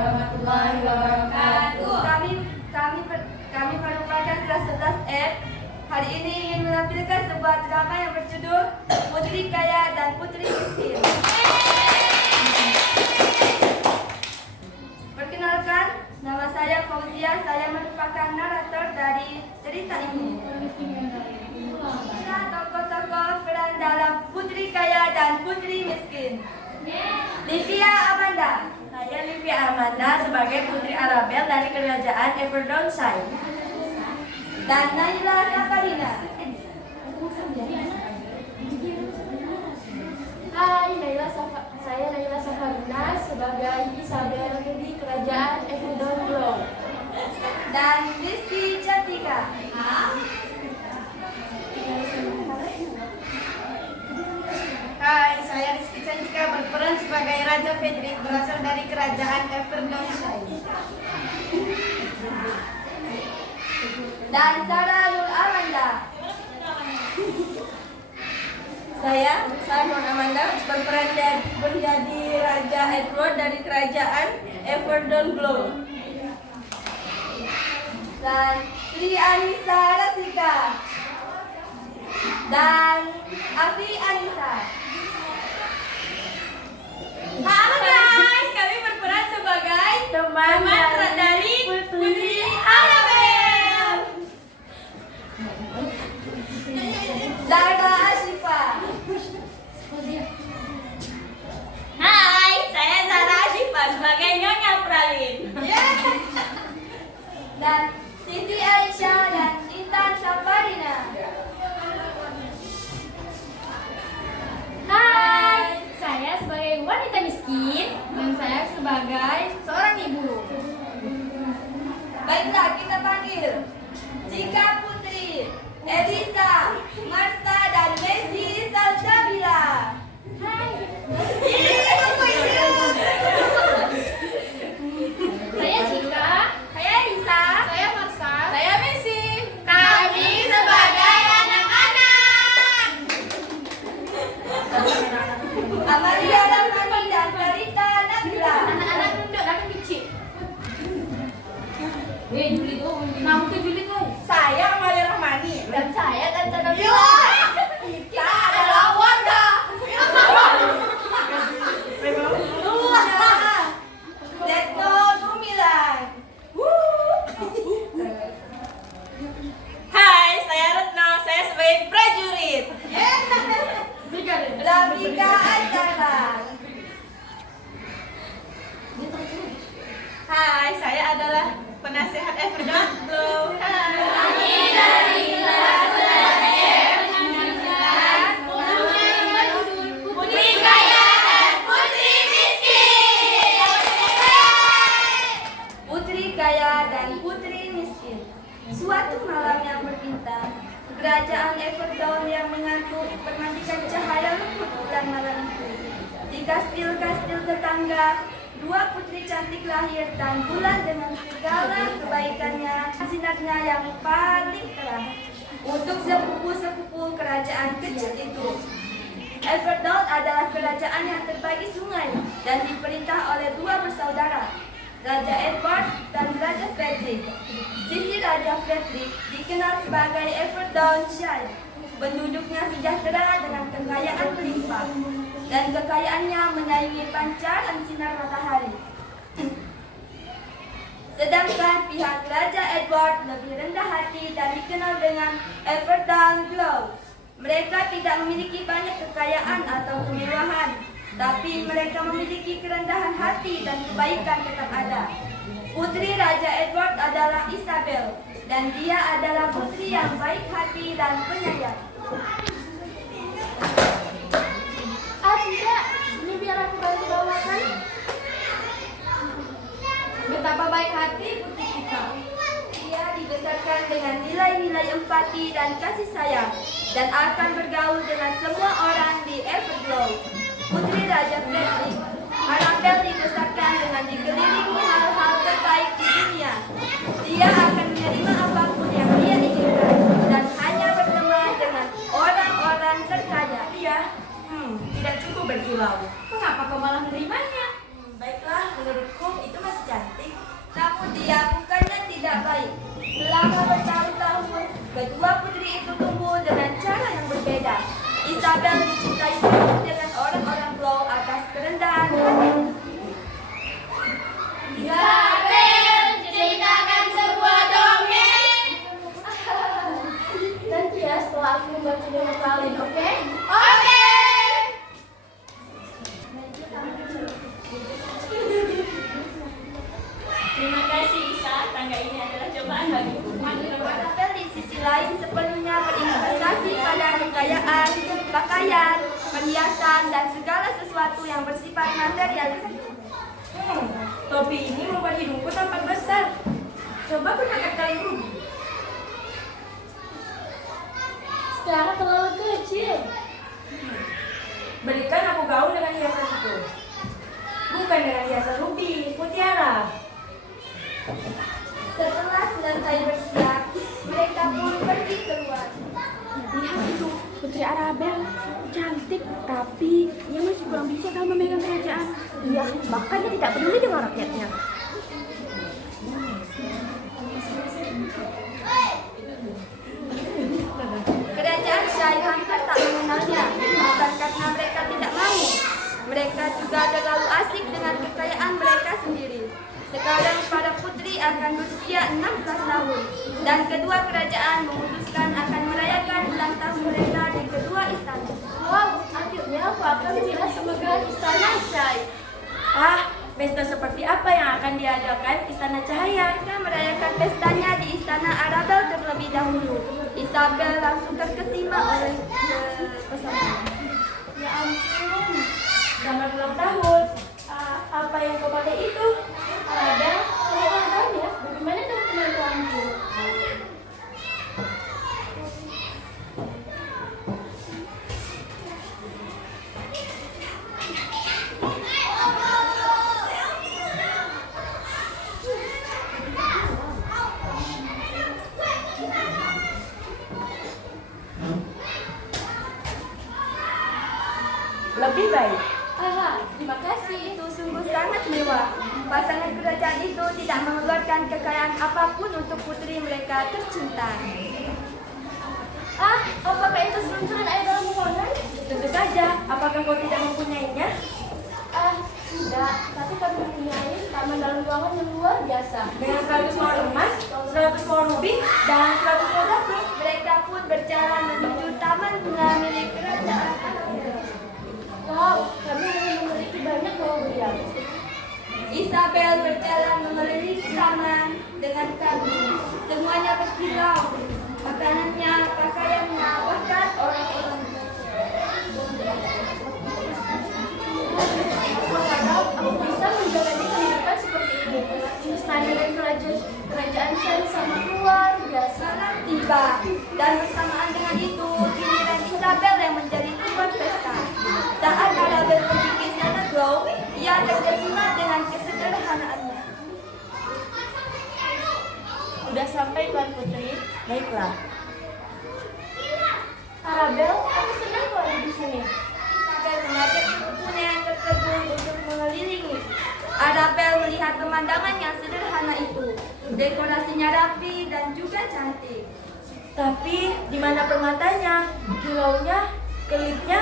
warahmatullahi wabarakatuh. Kami merupakan kelas 11 F. Hari ini ingin menampilkan sebuah drama yang berjudul Putri Kaya dan Putri Miskin. Perkenalkan, nama saya Fauzia. Saya merupakan narator dari cerita ini. Tokoh-tokoh peran dalam Putri Kaya dan Putri Miskin. Livia Amanda. Saya Livia Amanda sebagai Putri Arabel dari Kerajaan Everdownshire. Dan Naila Safarina. Hai, saya Naila Safarina sebagai Isabel di Kerajaan Everdownshire. Dan Rizky Cantika. Hai, saya Rizky Cantika berperan sebagai Raja Frederick berasal dari Kerajaan Everdownshire. Dan Sarah Nur Amanda. Saya Nur Amanda berperan menjadi Raja Edward dari Kerajaan Everdownshire. Dan Sri Anissa Rasika. Dan Afi Anissa. Halo guys, kami berperan sebagai teman dari Putri Arabel. Dara Ashifa. Hai, saya Zara Ashifa sebagai Nyonya Pralin. Dan Siti Aisyah dan Intan Safarina. Hai, saya sebagai wanita miskin dan saya sebagai seorang ibu. Baiklah, kita panggil Cika Putri, Elisa, Marsa, dan Messi Salsabila. Hai. Saya Cika. Saya Elisa. Saya Marsa. Saya Messi. Kami sebagai anak-anak. Amalia Rahmani dan Clarita Nabila. Anak-anak nunduk dan kecil. Juli tuh. Kamu tuh Juli tuh. Saya Amalia Rahmani. Dan saya Tante Nabila. Kita adalah warga. Letno Tumilan. Hai, saya Retno. Saya sebagai prajurit. Rafika Azzara. Hai, saya adalah penasehat Everdownshire. Putri Kaya dan Putri Miskin. Putri Kaya dan Putri Miskin. Suatu malam yang berbintang, kerajaan Everdown yang mengantuk permandikan cahaya lembut bulan malam itu. Di kastil-kastil tetangga, dua putri cantik lahir dan bulan dengan segala kebaikannya, sinarnya yang paling terang untuk sepupu-sepupu kerajaan kecil itu. Everdown adalah kerajaan yang terbagi sungai dan diperintah oleh dua bersaudara, Raja Edward dan Raja Frederick. Sisi Raja Frederick dikenal sebagai Everdownshire. Penduduknya sejahtera dengan kekayaan melimpah, dan kekayaannya menyaingi pancaran sinar matahari. Sedangkan pihak Raja Edward lebih rendah hati dan dikenal dengan Everdownshire. Mereka tidak memiliki banyak kekayaan atau kemewahan, tapi mereka memiliki kerendahan hati dan kebaikan tetap ada. Putri Raja Edward adalah Isabel, dan dia adalah putri yang baik hati dan penyayang. Tidak, ini biar aku bantu bawakan. Betapa baik hati putri kita. Dia dibesarkan dengan nilai-nilai empati dan kasih sayang, dan akan bergaul dengan semua orang di Everglow. Putri Raja Frederick, Arabel dibesarkan dengan dikelilingi hal-hal terbaik di dunia. Dia akan menerima apapun yang dia inginkan, dan hanya berteman dengan orang-orang terkaya. Iya, tidak cukup berkilau. Mengapa kau malah menerimanya? Baiklah, menurutku itu masih Dia bukannya tidak baik. Selama bertahun-tahun, kedua putri itu tumbuh dengan cara yang berbeda. Isabel dicintai dengan orang-orang Blow atas kerendahan hati. Isabel, ceritakan sebuah dongeng. Nanti ya setelah aku membaca dengan kalian, oke? Oke. Terima kasih Isa, tangga ini adalah cobaan bagiku. Anabel di sisi lain sepenuhnya berinvestasi pada kekayaan, pakaian, perhiasan, dan segala sesuatu yang bersifat materialistik. Topi ini membuat hidungku tampak besar. Coba gunakan kain rubi. Sekarang terlalu kecil. Berikan aku gaun dengan hiasan itu. Bukan dengan hiasan rubi, mutiara. Setelah selesai bersiap, mereka pun pergi keluar. Lihat itu, Putri Arabel. Cantik, tapi dia masih kurang bisa dalam memegang kerajaan. Iya, bahkan dia tidak peduli dengan rakyatnya. Kerajaan Syai hampir tak mengenalnya, bukan karena mereka tidak mau. Mereka juga terlalu asik dengan kekayaan mereka sendiri. Sekarang para putri akan berusia 16 tahun, dan kedua kerajaan memutuskan akan merayakan ulang tahun mereka di kedua istana. Wow, akhirnya aku akan melihat kemegahan istana Syai. Pesta seperti apa yang akan diadakan Istana Cahaya? Mereka merayakan pestanya di istana Arabel terlebih dahulu. Isabel langsung terkesima oleh pesanan. Ya ampun, selamat ulang tahun. Apa yang kau pakai itu? Arabel, saya ulang ya. Bagaimana dengan penampilanku? Lebih baik. Terima kasih. Itu sungguh sangat mewah. Pasangan kerajaan itu tidak mengeluarkan kekayaan apapun untuk putri mereka tercinta. Apakah itu seluncuran air dalam mohonan? Tentu saja. Apakah kau tidak mempunyainya? Tidak. Tapi kami mempunyai taman dalam ruangan yang luar biasa. Dengan 100 pohon emas, 100 pohon rubi, dan 100 pohon zafir. Mereka pun berjalan menuju taman bunga milik kerajaan. Wow, kami hanya memiliki banyak pemberian. Isabel berjalan mengelilingi taman dengan kagum. Semuanya berkilau. Makanannya, pakaiannya, bahkan orang-orangnya. Aku bisa menjalani kehidupan seperti ini. Istana dan kerajaan saya sangat luar biasa. Saat tiba, dan bersamaan dengan itu, giliran Isabel yang menjadi tuan pesta. Saat Arabel pergi ke istana Glow, ia terkesima dengan kesederhanaannya. Udah sampai Tuan Putri. Baiklah. Arabel, aku senang kau ada di sini. Isabel mengajak sepupunya yang terkebun untuk mengelilingi. Arabel melihat pemandangan yang sederhana itu. Dekorasinya rapi dan juga cantik. Tapi di mana permatanya, kilaunya, kelipnya,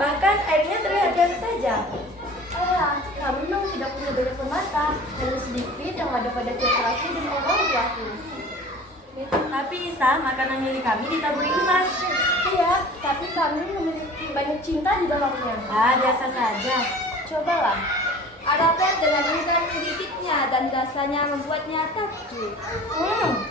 bahkan airnya terlihat biasa saja. Kami memang tidak punya banyak permata, hanya sedikit yang ada pada dekorasi dan orang tuaku. Tapi Isa, makanan milik kami ditaburi emas. Iya, tapi kami memiliki banyak cinta di dalamnya. Biasa saja. Cobalah. Arabel dengan enggan menggigitnya dan rasanya membuatnya takjub.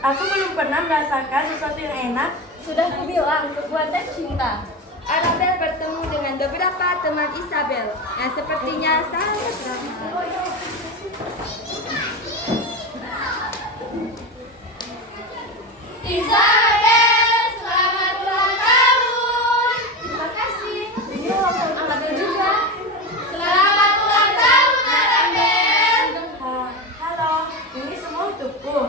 Aku belum pernah merasakan sesuatu yang enak. Sudah kubilang, kekuatan cinta. Arabel bertemu dengan beberapa teman Isabel yang sepertinya sangat ramah. Isabel, selamat ulang tahun. Terima kasih. Ini ulang tahun Arabel juga. Selamat ulang tahun, Arabel. Halo, ini semua untukku.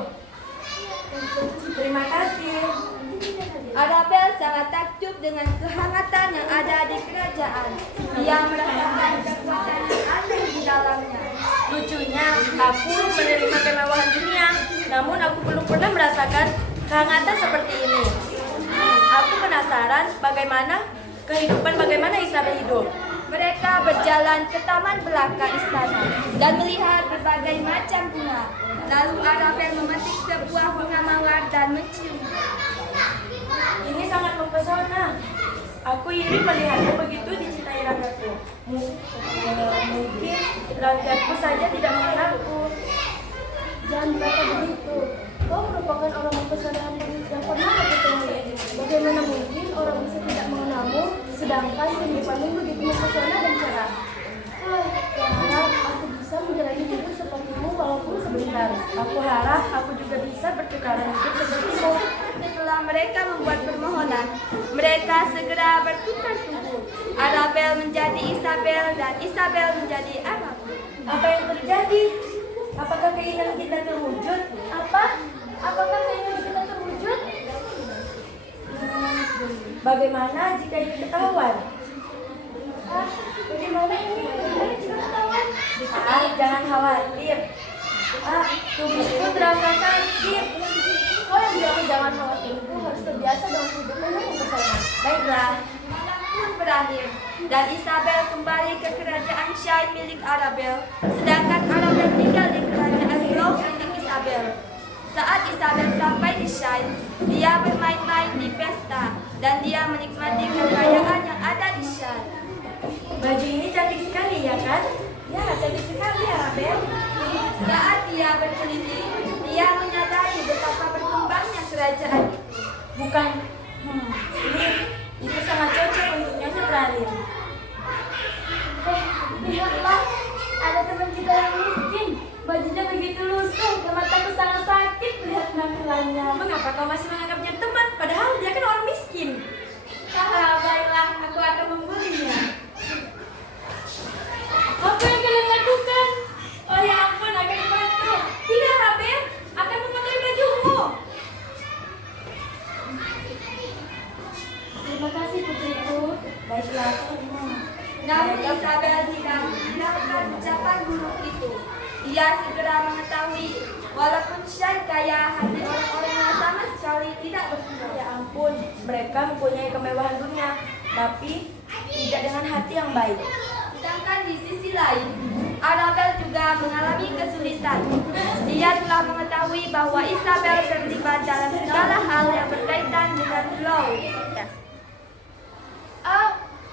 Terima kasih. Arabel sangat takjub dengan kehangatan yang ada di kerajaan. Dia merasakan kekuatan yang aneh di dalamnya. Lucunya, aku menerima kemewahan dunia, namun aku belum pernah merasakan kehangatan seperti ini. Aku penasaran bagaimana Isabel hidup. Mereka berjalan ke taman belakang istana dan melihat berbagai macam bunga. Lalu Arabel memetik sebuah bunga mawar dan mencium. Ini sangat mempesona. Aku iri melihatnya begitu dicintai rakyatku. Mungkin rakyatku saja tidak mengenalku. Jangan berkata begitu. Kau merupakan orang mempesona yang pernah aku temui. Bagaimana mungkin orang bisa tidak mengenalmu, sedangkan kehidupanmu begitu mempesona dan cerah? Berharap aku bisa menjalani hidup sepertimu walaupun sebentar. Aku harap aku juga bisa bertukaran hidup sepertimu. Setelah mereka membuat permohonan, mereka segera bertukar tubuh. Arabel menjadi Isabel dan Isabel menjadi Arabel. Apa yang terjadi? Apakah keinginan kita terwujud? Apakah keinginan kita terwujud? Bagaimana jika itu ketahuan? Bagaimana ini? Bagaimana jika ketahuan? Jangan khawatir. Tubuhku terasa sakit. Kau yang bilang jangan khawatir, itu harus terbiasa dengan hidupmu yang mempesona. Baiklah. Malam pun berakhir dan Isabel kembali ke kerajaan Shine milik Arabel, sedangkan Arabel tinggal di kerajaan Glow milik Isabel. Saat Isabel sampai di Shine, dia bermain-main di pesta dan dia menikmati kekayaan yang ada di Shine. Baju ini cantik sekali ya kan? Ya, cantik sekali Arabel. Saat dia berkeliling, dia menyadari betapa berkembangnya kerajaan itu. Bukan. Itu sangat cocok untuk Nyonya Pralin. Lihatlah, ada teman kita yang miskin. Bajunya begitu lusuh dan mataku sangat sakit melihat penampilannya. Mengapa kau masih menganggapnya teman? Padahal dia kan orang miskin. Baiklah, aku akan membelinya. Apa yang kalian lakukan? Oh ya ampun, akan dibantu. Tidak, Arabel. Akan mengotori bajumu. Terima kasih putriku. Baiklah. Namun Isabel tidak mendengarkan ucapan buruk itu. Dia segera mengetahui walaupun Shine kaya, hati orang-orangnya sama sekali tidak berguna. Ya ampun, mereka mempunyai kemewahan dunia, tapi tidak dengan hati yang baik. Sedangkan di sisi lain, Arabel juga mengalami kesulitan. Dia telah mengetahui bahwa Isabel terlibat dalam segala hal yang berkaitan dengan Glow.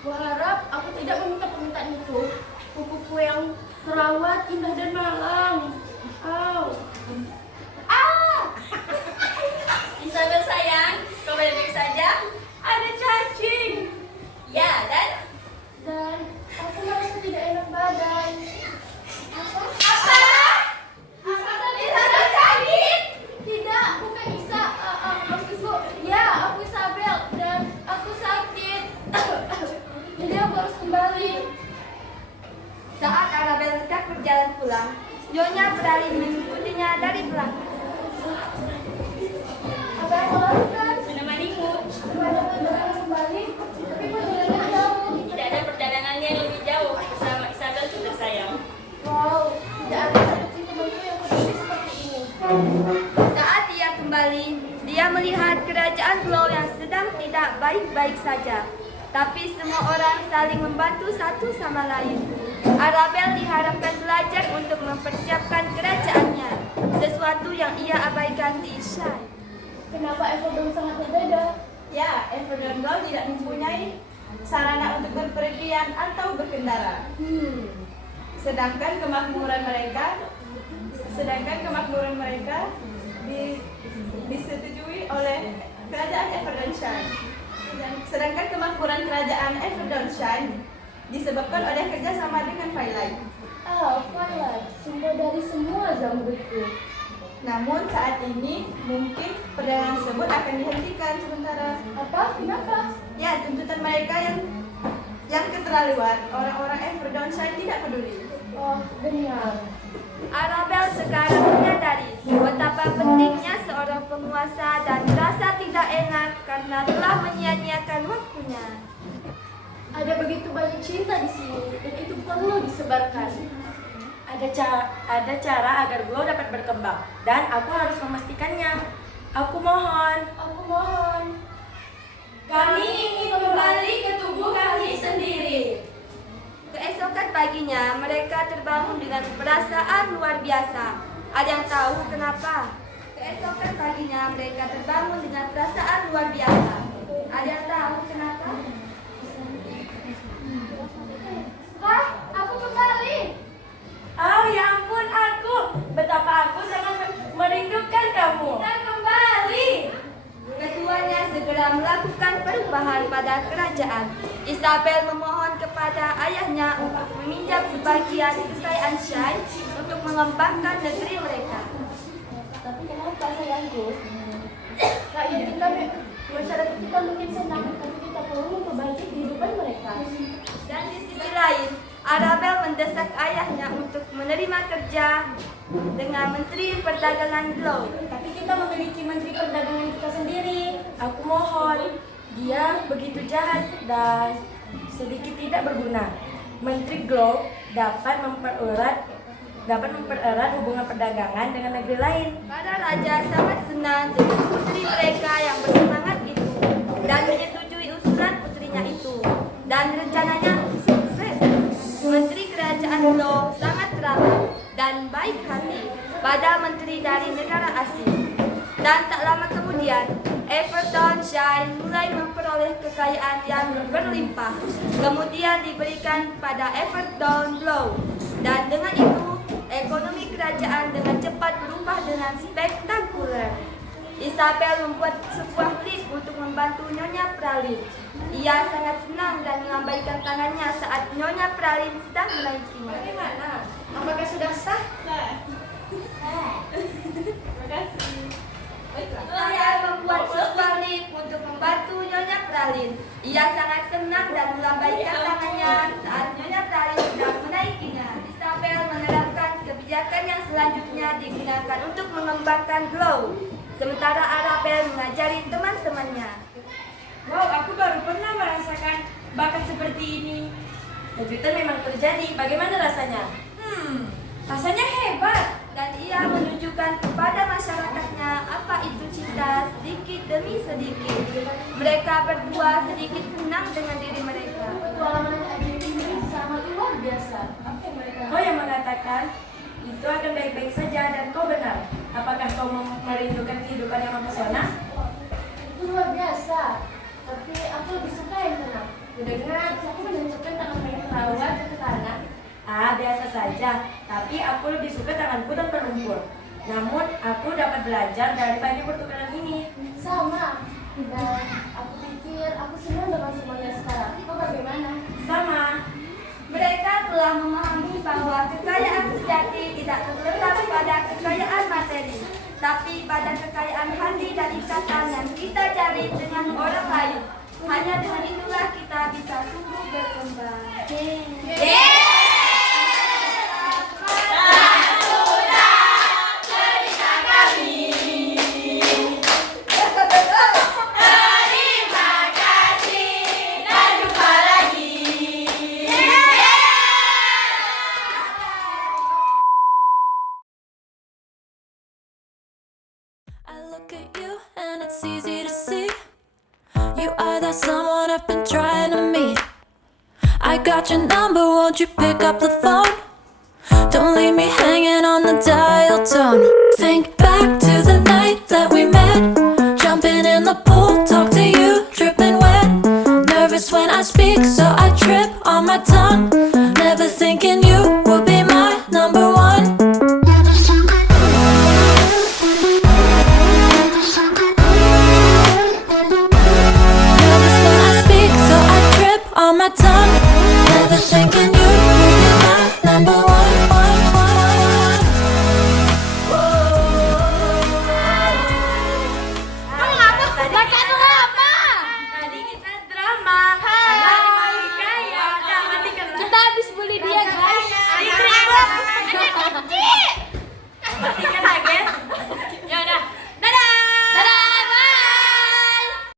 Berharap aku tidak meminta permintaan itu. Kukuku yang terawat, indah dan malang. Isabel sayang, kau baik-baik saja? Ada cacing. Ya, dan Aku merasa tidak enak badan. apa? Isabel sakit? Tidak, bukan Isa. Maksudku, ya aku Isabel dan aku sakit. Jadi aku harus kembali. Saat Arabel hendak berjalan pulang, Nyonya Pralin mengikutinya dari belakang. Apa yang kau lakukan? Menemanimu. Perjalanan kembali, tapi perjalanan jauh. Tidak ada perjalanannya yang lebih jauh bersama Isabel juga sayang. Wow, tidak ada satupun temanku yang peduli seperti ini. Saat dia kembali, dia melihat kerajaan Glow yang sedang tidak baik-baik saja. Tapi semua orang saling membantu satu sama lain. Arabel diharapkan belajar untuk mempersiapkan kerajaannya, sesuatu yang ia abaikan di Shine. Kenapa Everdome sangat berbeda? Ya, Everdome Glow tidak mempunyai sarana untuk berpergian atau berkendara. Sedangkan kemakmuran mereka disetujui oleh kerajaan Everdome Shine. Sedangkan kemakmuran kerajaan Everdome Shine disebabkan oleh kerjasama dengan Twilight. Twilight, sumber dari semua zamrudku. Namun saat ini mungkin perdagangan tersebut akan dihentikan sementara. Apa? Kenapa? Ya, tuntutan mereka yang keterlaluan, orang-orang Everdome Shine tidak peduli. Oh, benar. Arabel sekarang menyadari betapa pentingnya seorang penguasa dan merasa tidak enak karena telah menyia-nyiakan waktunya. Ada begitu banyak cinta di sini dan itu perlu disebarkan. ada cara agar Glow dapat berkembang dan aku harus memastikannya. Aku mohon. Kami ingin kembali ke tubuh kami sendiri. Keesokan paginya, mereka terbangun dengan perasaan luar biasa. Ada yang tahu kenapa? Keesokan paginya, mereka terbangun dengan perasaan luar biasa. Ada yang tahu kenapa? Hah? Aku kembali. Oh ya ampun aku, betapa aku sangat merindukan kamu. Kita kembali. Keduanya segera melakukan perubahan pada kerajaan. Isabel memohon kepada ayahnya untuk meminjam sebagian kekayaan Shine untuk mengembangkan negeri mereka. Tapi kenapa sayangku? Rakyat kita, masyarakat kita mungkin senang, tapi kita perlu memperbaiki kehidupan mereka. Dan di sisi lain, Arabel mendesak ayahnya untuk menerima kerja dengan Menteri Perdagangan Glow. Tapi kita memiliki menteri perdagangan kita sendiri. Aku mohon, dia begitu jahat dan sedikit tidak berguna. Menteri Glow dapat mempererat hubungan perdagangan dengan negeri lain. Para raja sangat senang dengan putri mereka yang bersemangat itu dan menyetujui usulan putrinya itu. Dan rencananya sukses. Menteri Kerajaan Glow sangat ramah dan baik hati pada menteri dari negara asing. Dan tak lama kemudian, Everton Shine mulai memperoleh kekayaan yang berlimpah. Kemudian diberikan pada Everton Glow. Dan dengan itu, ekonomi kerajaan dengan cepat berubah dengan spektakuler. Isabel membuat sebuah lift untuk membantu Nyonya Pralin. Ia sangat senang dan melambaikan tangannya saat Nyonya Pralin sedang menaikinya. Bagaimana? Apakah sudah sah? Terima kasih. Baiklah. Saya membuat sebuah lift untuk membantu Nyonya Pralin. Ia sangat senang dan melambaikan tangannya saat Nyonya Pralin sedang menaikinya. Isabel menerapkan kebijakan yang selanjutnya digunakan untuk mengembangkan Glow. Sementara Arabel mengajari teman-temannya. Wow, aku baru pernah merasakan bakat seperti ini. Kejutan memang terjadi. Bagaimana rasanya? Rasanya hebat. Dan ia menunjukkan kepada masyarakatnya apa itu cinta sedikit demi sedikit. Mereka berdua sedikit senang dengan diri mereka. Petualangan adik ini sangat luar biasa. Kau yang mengatakan itu akan baik-baik saja dan kau benar. Apakah kau merindukan kehidupan yang mempesona? Itu luar biasa. Tapi aku lebih suka yang tenang. Kudengar, aku menancapkan tangan pengen perawat ke tanah. Biasa saja. Tapi aku lebih suka tanganku tanpa lumpur. Namun aku dapat belajar dari banyak pertukaran ini. Sama. Dan aku pikir aku senang dengan semuanya sekarang. Kau bagaimana? Sama. Mereka telah memahami bahwa kekayaan sejati tidak terletak pada kekayaan materi, tapi pada kekayaan hati dan ikatan yang kita cari dengan orang lain. Hanya dengan itulah kita bisa tumbuh berkembang. I look at you and it's easy to see you are that someone I've been trying to meet. I got your number, won't you pick up the phone? Don't leave me hanging on the dial tone. Think